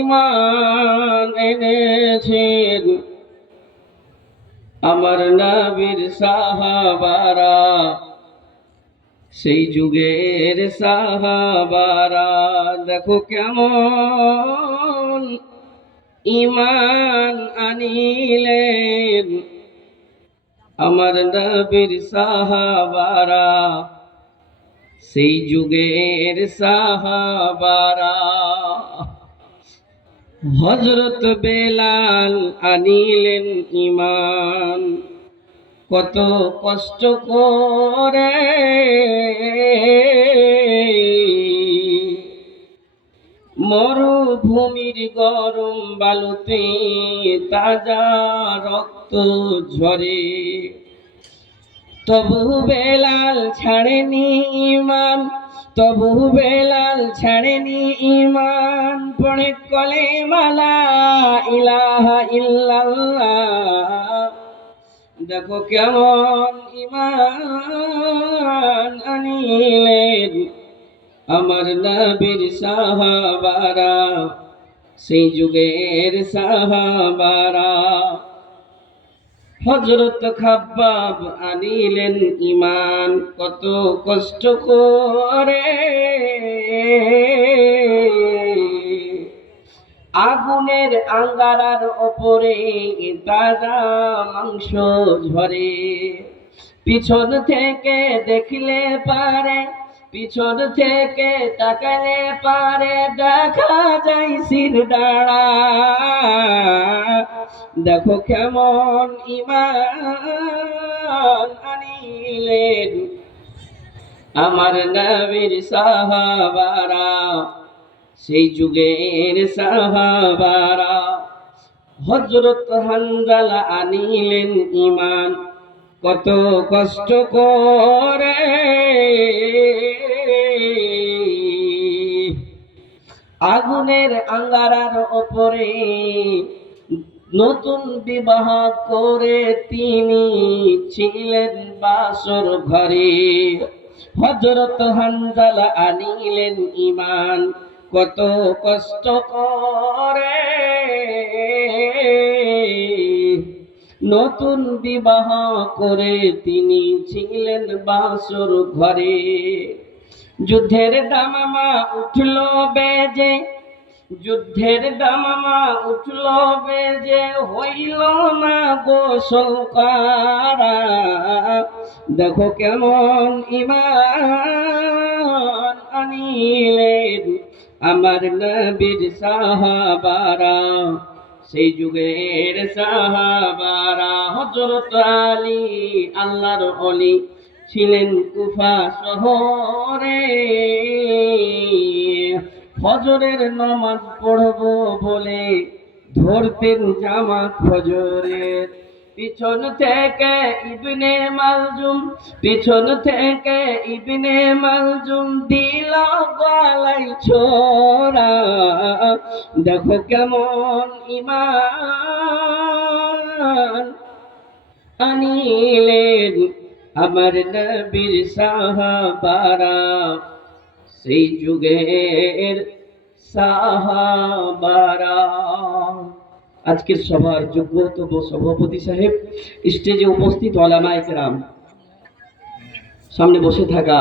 ঈমান এনেছেন আমার নবীর সাহাবারা, সেই যুগের সাহাবারা। দেখো কেমন ঈমান আনিলেন আমার নবীর সাহাবারা, সেই যুগের সাহাবারা। হযরত বেলাল আনিলেন ঈমান কত কষ্ট করে, মরুভূমির গরম বালুতে তাজা রক্ত ঝরে, তবু বেলাল ছাড়েনি ঈমান, তবু বেলাল ছাড়েনি ঈমান। পড়ে কলেমা লা ইলাহা ইল্লাল্লাহ। দেখো কেমন ঈমান আনিলেন আমার নবীর সাহাবারা, সেই যুগের সাহাবারা। হযরত খাব্বাব আনিলেন ঈমান কত কষ্ট করে, আগুনের আঙ্গারার ওপরে তাজা মাংস ঝরে। পিছন থেকে দেখলে পারে, পিছন থেকে তাকালে পারে, দেখা যায় শিরদাঁড়া। দেখো কেমন ঈমান আনিলেন আমার নবীর সাহাবারা, সেই যুগের সাহাবারা। হযরত হানজালা আনিলেন ঈমান কত কষ্ট করে, আগুনের আঙ্গারার ওপরে নতুন বিবাহ করে তিনি ছিলেন বাসর ঘরে। হযরত হানজালা আনিলেন ঈমান কত কষ্ট করে, নতুন বিবাহ করে তিনি ছিলেন বাসর ঘরে। যুদ্ধের দামামা উঠল বেজে, যুদ্ধের দামামা উঠল বেজে, হইল না গোসল করা। দেখো কেমন ঈমান আনিলেন আমার নবীর সাহাবারা, সেই যুগের সাহাবারা। হযরত আলী আল্লাহর ওলি ছিলেন কুফা শহরে, ফজরের নামাজ পড়ব বলে ধরতেন জামাত ফজরের। পিছন থেকে ইবনে মালজুম, পিছন থেকে ইবনে মালজুম দিল গলায় ছোরা। দেখো কেমন ঈমান আনিলেন আমার নবীর সাহাবারা, সেই যুগের সাহাবারা। আজকের সভার যোগ্যতম সভাপতি সাহেব, স্টেজে উপস্থিত ওলামায়ে কেরাম, সামনে বসে থাকা